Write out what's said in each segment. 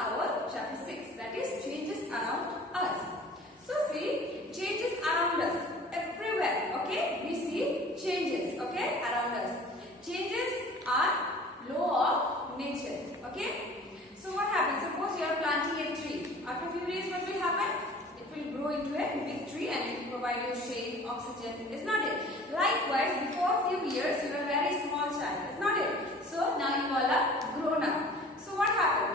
our chapter 6, that is changes around us. So see, changes around us everywhere, okay? We see changes, okay, around us. Changes are law of nature, okay? So what happens? Suppose you are planting a tree. After a few days, what will happen? It will grow into a big tree and it will provide you shade, oxygen, is not it? Likewise, before a few years, you were a very small child, is not it? So now you all are grown up. So what happened?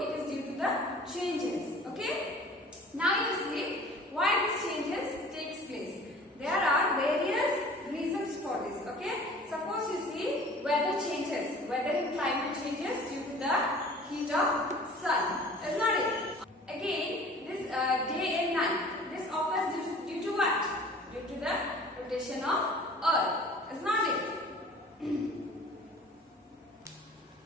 It is due to the changes, okay? Now you see why these changes takes place. There are various reasons for this, okay? Suppose you see weather changes, weather and climate changes due to the heat of sun, is not it? Again, this day and night, this occurs due to what? Due to the rotation of earth, is not it?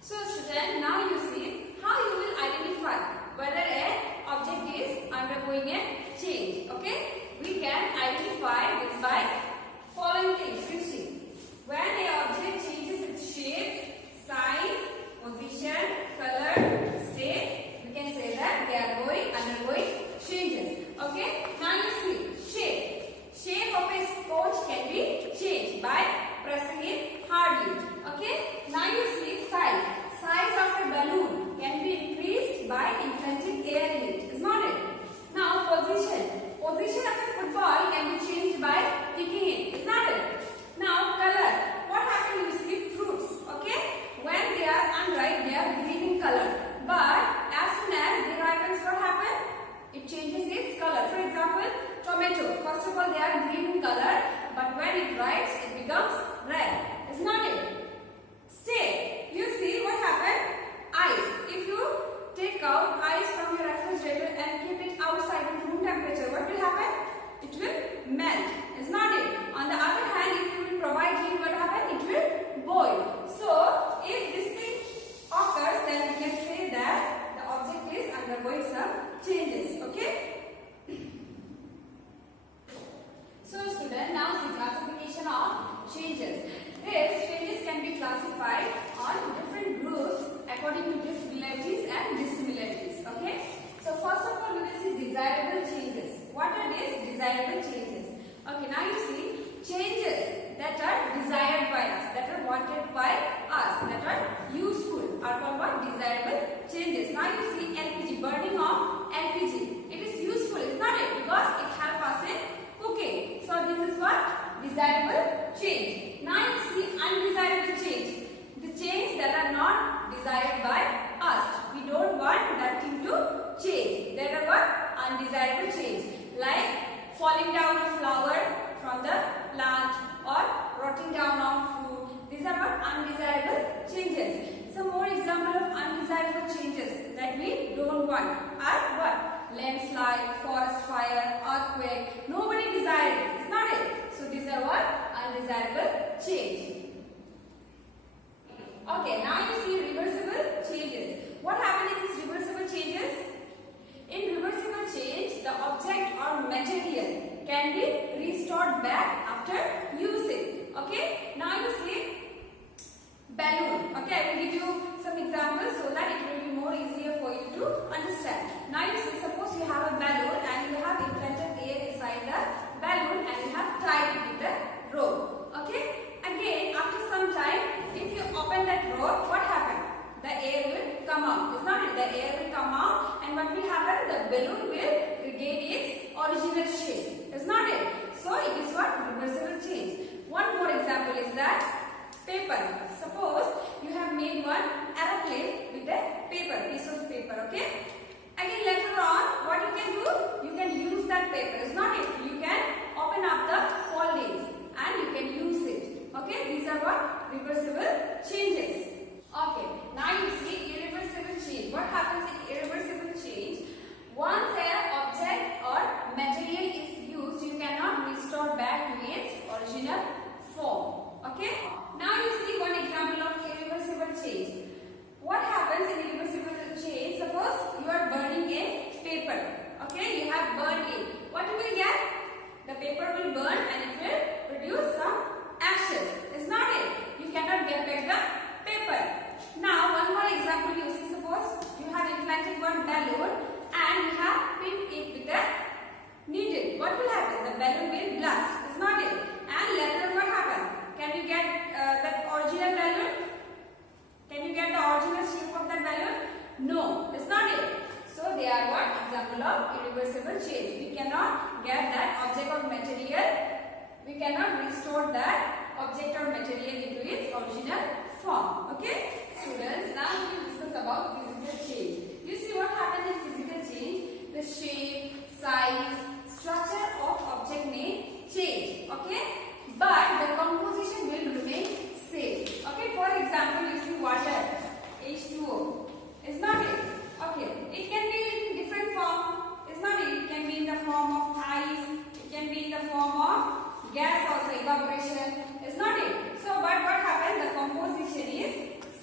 So student, now you see how you will identify whether an object is undergoing a change, okay? We can identify this by following things. You see, when an object changes its shape, size, position, color, state, we can say that they are undergoing changes. Okay? Now you see shape. Shape of a sponge can be changed by pressing it hardly. Okay? Now you see size. Size of a balloon can be increased by inflating air in it. Is not it? Now position. Position of a football can be changed by kicking it. Is not it? Now color. What happens? You see fruits. Okay? When they are unripe, they are green in color. But as soon as they ripen, what happens? It changes its color. For example, tomato. First of all, they are green in color, but when it ripens, it becomes red. Is not it? Stay. You see what happened? Ice. If you take out ice from your refrigerator and keep it outside in room temperature, what will happen? It will melt. Is not it? On the other hand, if you will provide heat, what happen? It will boil. So, if this thing occurs, then we can say that the object is undergoing some changes. Okay? So, student, now see classification of changes. These changes can be classified on different groups according to disabilities and dissimilarities. Okay? So, first of all, we will see desirable changes. What are these desirable changes? Okay, now you see changes that are desired by us, that are wanted by us, that are useful, are called what? Desirable changes. Now you see LPG, burning of LPG. It is useful, is not it? Because it helps us in cooking. So this is what? Desirable change. Now you see undesirable change. The change that are not desired by us. We don't want that thing to change. That are what? Undesirable change. Like falling down a flower from the plant or rotting down of food. These are what? Undesirable changes. Some more example of undesirable changes that we don't want are what? Landslide, forest fire, earthquake. Nobody desired it. It's not it. So these are what? Undesirable change. Okay, now you see reversible changes. What happens in these reversible changes? In reversible change, the object or material can be restored back after usage. Okay? Now you see balloon. Okay, I will give you some examples so that it will be more easier for you to understand. Now you see, suppose you have a balloon and you have inflated air inside the balloon and you have tied it with a rope. Okay? Again, invented one balloon and you have pinned it with a needle, what will happen? The balloon will blast, is not it? And later what happened? Can you get that original balloon? Can you get the original shape of that balloon? No, it's not it. So they are what? Example of irreversible change. We cannot get that object or material. We cannot restore that object or material into its original form. Okay? Students, now we will discuss about physical change. You see what happens in physical change? The shape, size, structure of object may change. Okay? But the composition will remain same. Okay? For example, you see water, H2O. Is not it? Okay. It can be in different form. Is not it? It can be in the form of ice. It can be in the form of gas also, evaporation. Is not it? So, but what happens? The composition is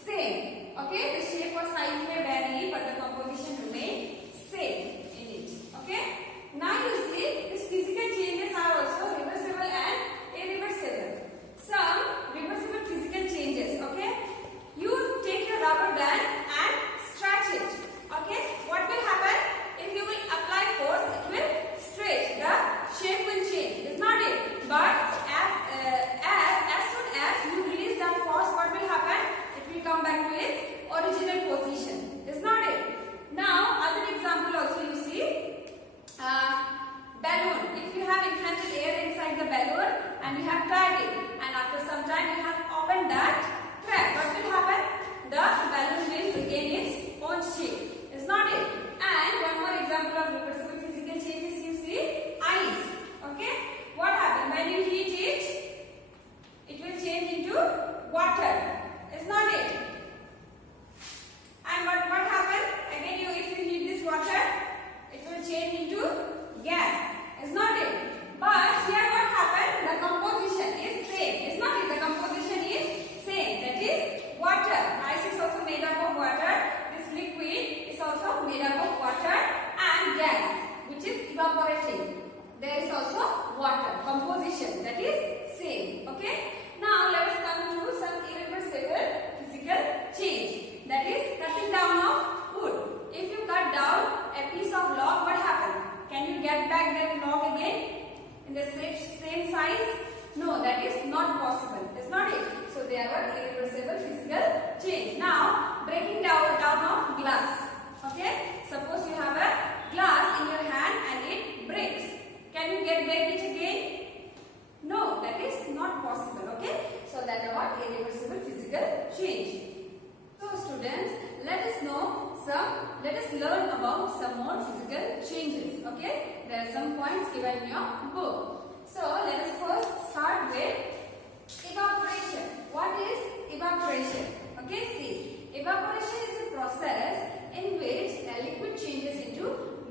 same. Okay? The shape or size may vary, but the composition remains same in it. Okay? Now you see, these physical changes are also reversible and irreversible. Some reversible physical changes. Okay? You take your rubber band and stretch it. Okay? What will happen? If you will apply force, it will stretch. The shape will change. Is not it? But as soon as you release that force, what will happen? It will come back to its original position. Is not it? Now, other example also you see. Balloon. If you have inflated air inside the balloon and you have tied it, and after some time you have opened that trap, what will happen? The balloon will regain its own shape. Is not it? And one more example of reversible physical changes you see, ice. Okay? What happens? When you heat it, it will change into water. Is not it? And what happens? Again, if you heat this water, it will change into gas. Is not it? But here what happened? The composition is same. Is not it? The composition is same. That is water. Ice is also made up of water. This liquid is also made up of water and gas, which is evaporating. There is also water. Composition, that is same. Okay? Now let us come to some irreversible physical change. That is cutting down of wood. If you cut down a piece of log, what happens? Can you get back that log again in the same size? No, that is not possible. It's not it. So they are irreversible physical change. Now, breaking down of glass. Okay? Suppose you have a glass in your hand and it breaks. Can you get back it again? No, that is not possible. Okay? So that is what irreversible physical change. So students, let us learn about some more physical changes. Okay? There are some points given in your book. So let us first start with evaporation. What is evaporation? Okay, see, evaporation is a process in which a liquid changes into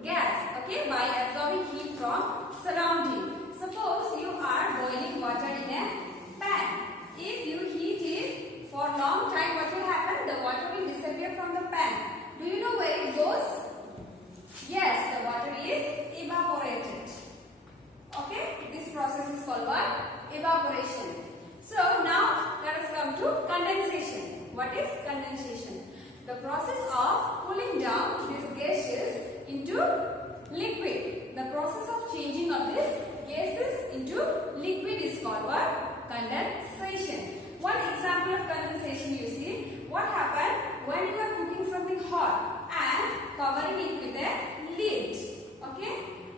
gas. Okay, by absorbing heat from surrounding. Suppose you are boiling water in a pan. If you heat it for a long time, what will happen? The water will disappear from the pan. Do you know where it goes? Yes, the water is evaporated. Okay, this process is called what? Evaporation. So now let us come to condensation. What is condensation? The process of cooling down these gases into liquid. The process of changing of these gases into liquid is called what? Condensation. One example of condensation you see. What happens when you are cooking something hot and covering it with a lid? Okay?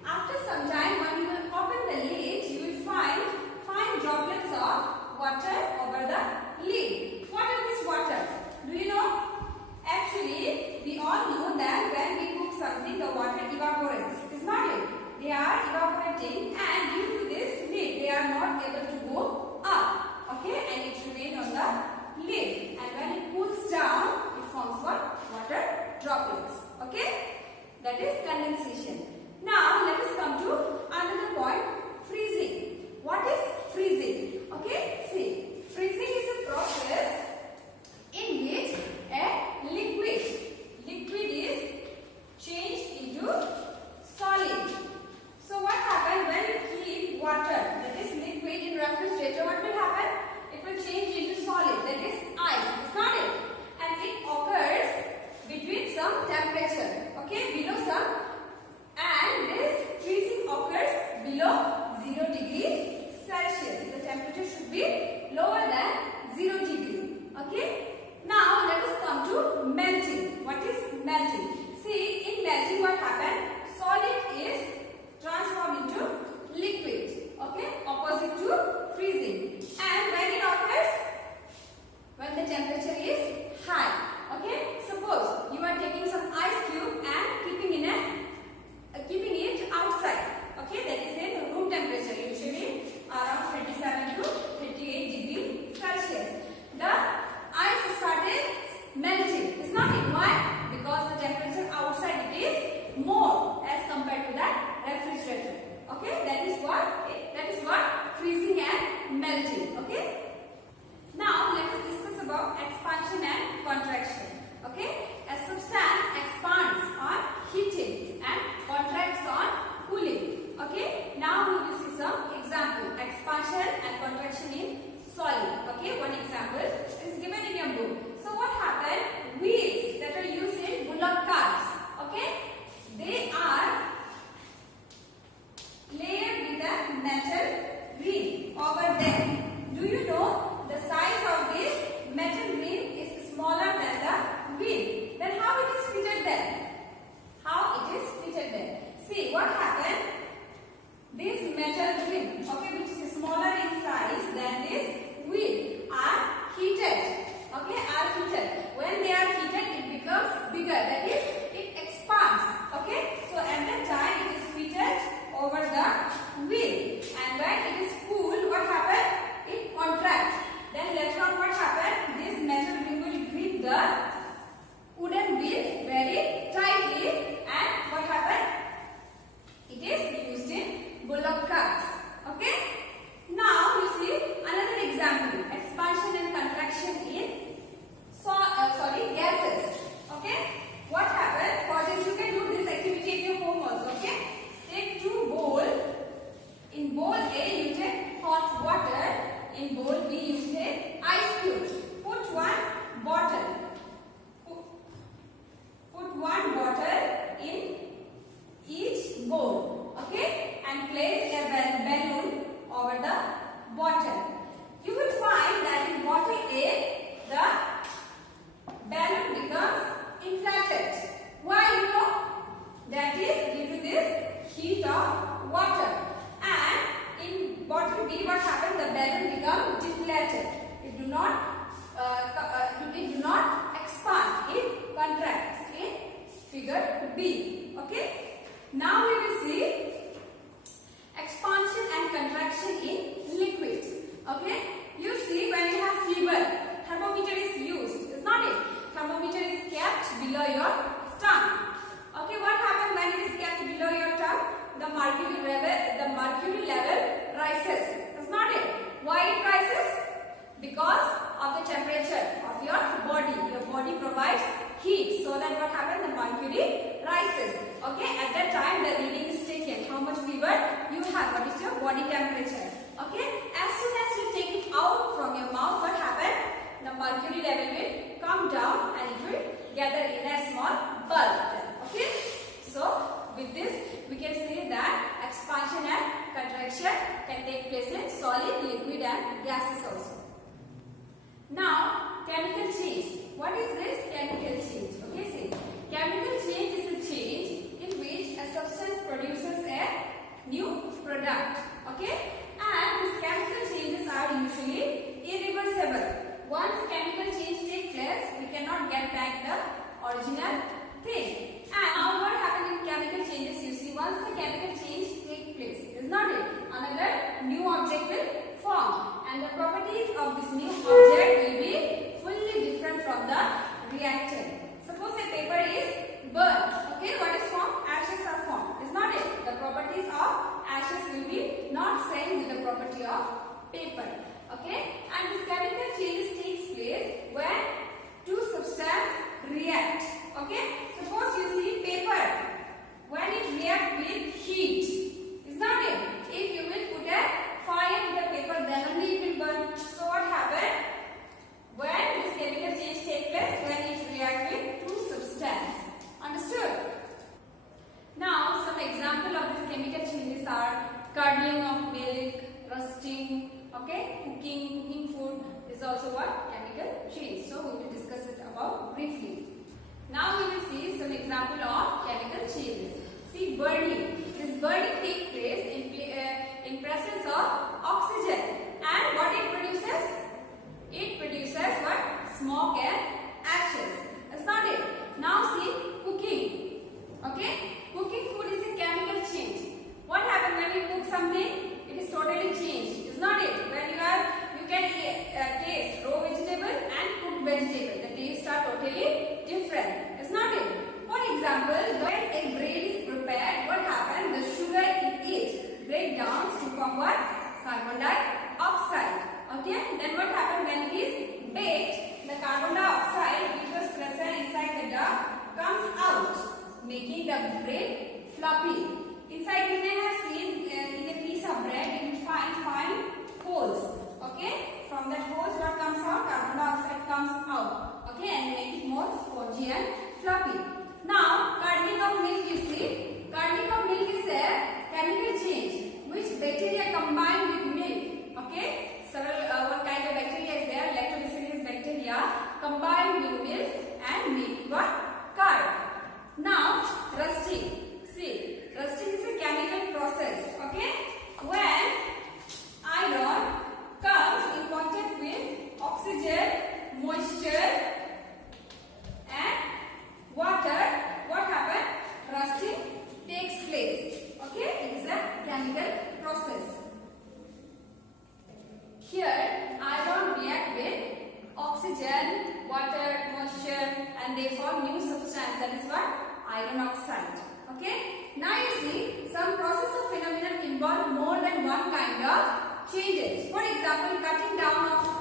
After some time, when you will open the lid, you will find fine droplets of water over the lid. What is this water? Do you know? Actually, we all know that when we cook something, the water evaporates. Is not it? They are evaporating, and due to this lid, they are not able to go up. Okay? And it remains on the lid. And when it cools down, heat of water. And in bottle B, what happened? The balloon become deflated. It do not expand. It contracts in figure B. Okay. Now we will see expansion and contraction in liquid. Okay. You see, when you have fever, thermometer is used, is not it? Thermometer is kept below your tongue. Okay, what happens when it is kept below your tongue? The mercury level rises, is not it? Why it rises? Because of the temperature of your body. Your body provides heat, so that what happens? The mercury rises. Okay, at that time the reading is taken. How much fever you have? What is your body temperature? Okay, as soon as you take it out from your mouth, what happens? The mercury level will come down and it will gather in a small bulb. Okay, so with this we can say that expansion and contraction can take place in solid, liquid and gases also. Now, chemical change. What is this chemical change? Okay, see, chemical change is a change in which a substance produces a new product. Okay, and these chemical changes are usually irreversible. Once chemical change takes place, we cannot get back the original thing. And now what happens in chemical changes? You see, once the chemical change takes place, is not it? Another new object will form, and the properties of this new object will be fully different from the reactant. Suppose a paper is burned. Okay, what is formed? Ashes are formed, is not it? The properties of ashes will be not same with the property of paper. Okay, and this chemical changes takes place when two substances react. Okay, suppose you see paper, when it reacts with heat, is not it? If you will put a fire to the paper, then only it will burn. So what happens? When this chemical change takes place, when it reacts with two substances. Understood? Now some example of these chemical changes are curdling of milk, rusting, okay, cooking food is also what? Chemical change. So we will discuss it about briefly. Now we will see some example of chemical changes. See, burning. This burning takes place in presence of oxygen. And what it produces? It produces what? Smoke and ashes. That's not it. Now see, cooking. Okay, cooking food is a chemical change. What happens when you cook something? It is totally changed. Is not it? When you can taste raw vegetable and cooked vegetable. The tastes are totally different. Is not it? For example, when a bread is prepared, what happens? The sugar in it breaks down to form what? Carbon dioxide. Okay. Then what happens when it is baked? The carbon dioxide which was present inside the dough comes out, making the bread fluffy. Inside you may have seen in a piece of bread you will find fine holes. Okay, from that holes what comes out? Carbon dioxide comes out. Okay, and make it more spongy and fluffy. Now, curdling of milk, you see, curdling of milk is a chemical change which bacteria combine with milk. Okay, several what kind of bacteria is there? Lactobacillus bacteria combine with milk and make what? Curd. Now, rusting. See, rusting is a chemical process. Okay, when iron comes in contact with oxygen, moisture and water, what happens? Rusting takes place. Okay, it is a chemical process. Here, iron react with oxygen, water, moisture and they form new substance, that is what? Iron oxide. Okay, now you see some process of phenomenon involve more than one kind of changes. For example, cutting down of